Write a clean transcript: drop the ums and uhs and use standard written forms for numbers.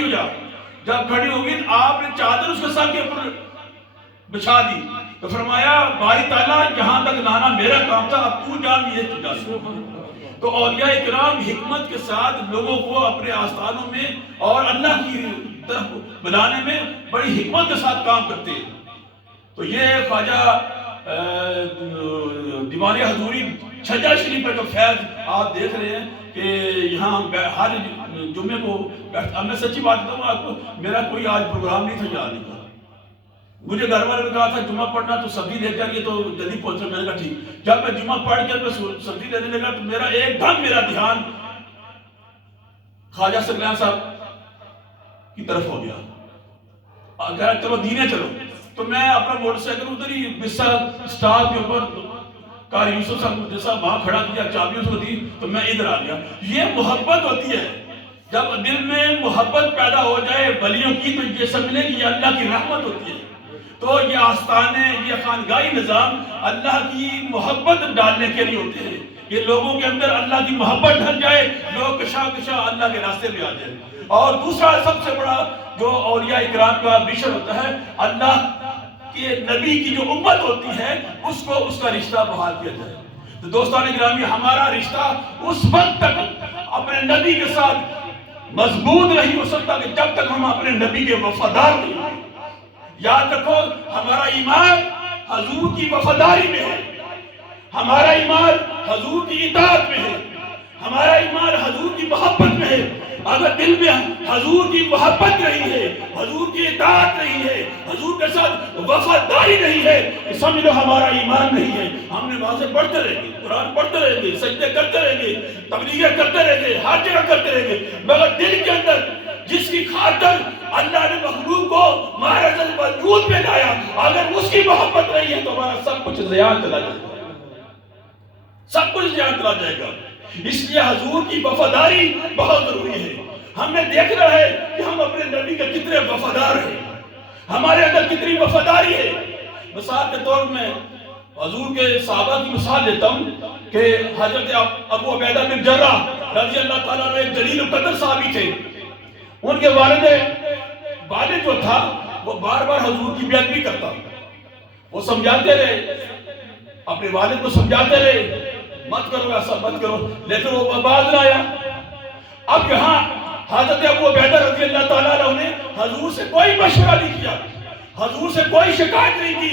کھڑی ہو جا. جب کھڑی ہوگی تو آپ نے چادر اس کے سر کے اوپر بچھا دی. تو فرمایا باری تعالیٰ جہاں تک لانا میرا کام تھا، اب تو جان یہ تو جا سکتا. تو اولیاء اکرام حکمت کے ساتھ لوگوں کو اپنے آستانوں میں اور اللہ کی طرف بلانے میں بڑی حکمت کے ساتھ کام کرتے ہیں. تو یہ خواجہ دیوان حضوری چھجا شریف پر جو فیض آپ دیکھ رہے ہیں کہ یہاں ہر جمعے کو اب میں سچی بات بتاؤں آپ کو، میرا کوئی آج پروگرام نہیں تھا جانے کا. مجھے گھر والے نے کہا تھا جمعہ پڑھنا تو سبزی لے کر یہ تو جلدی پہنچا. میں نے کہا ٹھیک. جب میں جمعہ پڑھ کر میں سبزی لینے لگا تو میرا ایک دم میرا دھیان خواجہ سرگلان صاحب کی طرف ہو گیا. اگر چلو دینے چلو، تو میں اپنا موٹر سائیکل ادھر ہی بسا سٹار کے اوپر قاری یوسف صاحب جیسا وہاں کھڑا کیا، چابی اس کو دی تو میں ادھر آ گیا. یہ محبت ہوتی ہے. جب دل میں محبت پیدا ہو جائے ولیوں کی تو یہ سمجھنے کہ یہ اللہ کی رحمت ہوتی ہے. تو یہ آستانے، یہ خانگاہی نظام اللہ کی محبت ڈالنے کے لیے ہوتے ہیں. یہ لوگوں کے اندر اللہ کی محبت ڈھل جائے، لوگ کشا کشا اللہ کے راستے پہ آ جائیں. اور دوسرا سب سے بڑا جو اولیاء اکرام کا مشن ہوتا ہے، اللہ کے نبی کی جو امت ہوتی ہے اس کو اس کا رشتہ بحال کیا جائے. تو دوستان گرامی، ہمارا رشتہ اس وقت تک اپنے نبی کے ساتھ مضبوط نہیں ہو سکتا کہ جب تک ہم اپنے نبی کے وفادار نہیں ہیں. یاد رکھو، ہمارا ایمان حضور کی وفاداری میں ہے، ہمارا ایمان حضور کی اطاعت میں ہے، ہمارا ایمان حضور کی محبت میں ہے. اگر دل میں حضور کی محبت نہیں ہے، حضور کی اطاعت نہیں ہے، حضور کے ساتھ وفاداری نہیں ہے، سمجھ لو ہمارا ایمان نہیں ہے. ہم نے وہاں سے پڑھتے رہیں گے، قرآن پڑھتے رہیں گے، سجدے کرتے رہیں گے، تبلیغیں کرتے رہیں گے، ہر جگہ کرتے رہیں گے، مگر دل کے اندر جس کی خاطر اللہ نے مخلوق کو معرض الوجود میں لایا، اگر اس کی محبت نہیں ہے تو ہمارا سب کچھ ضیاء چلا جائے گا، سب کچھ ضیاء چلا جائے گا. اس لیے حضور کی وفاداری بہت ضروری ہے. ہم نے دیکھنا ہے کہ ہم اپنے نبی کے کتنے وفادار ہیں، ہمارے اندر کتنی وفاداری ہے. مثال کے طور میں حضور کے صحابہ کی مثال لیتا ہوں کہ حضرت ابو عبیدہ بن جراح رضی اللہ تعالیٰ عنہ ایک جلیل القدر صحابی تھے. ان کے والد جو تھا وہ بار بار حضور کی بیعت بھی کرتا. وہ سمجھاتے رہے، اپنے والد کو سمجھاتے رہے مت کرو ایسا، مت کرو، لیکن وہ باز نہ آیا. اب یہاں حضرت ابو عبیدہ رضی اللہ تعالیٰ عنہ نے حضور سے کوئی مشورہ نہیں کیا، حضور سے کوئی شکایت نہیں کی.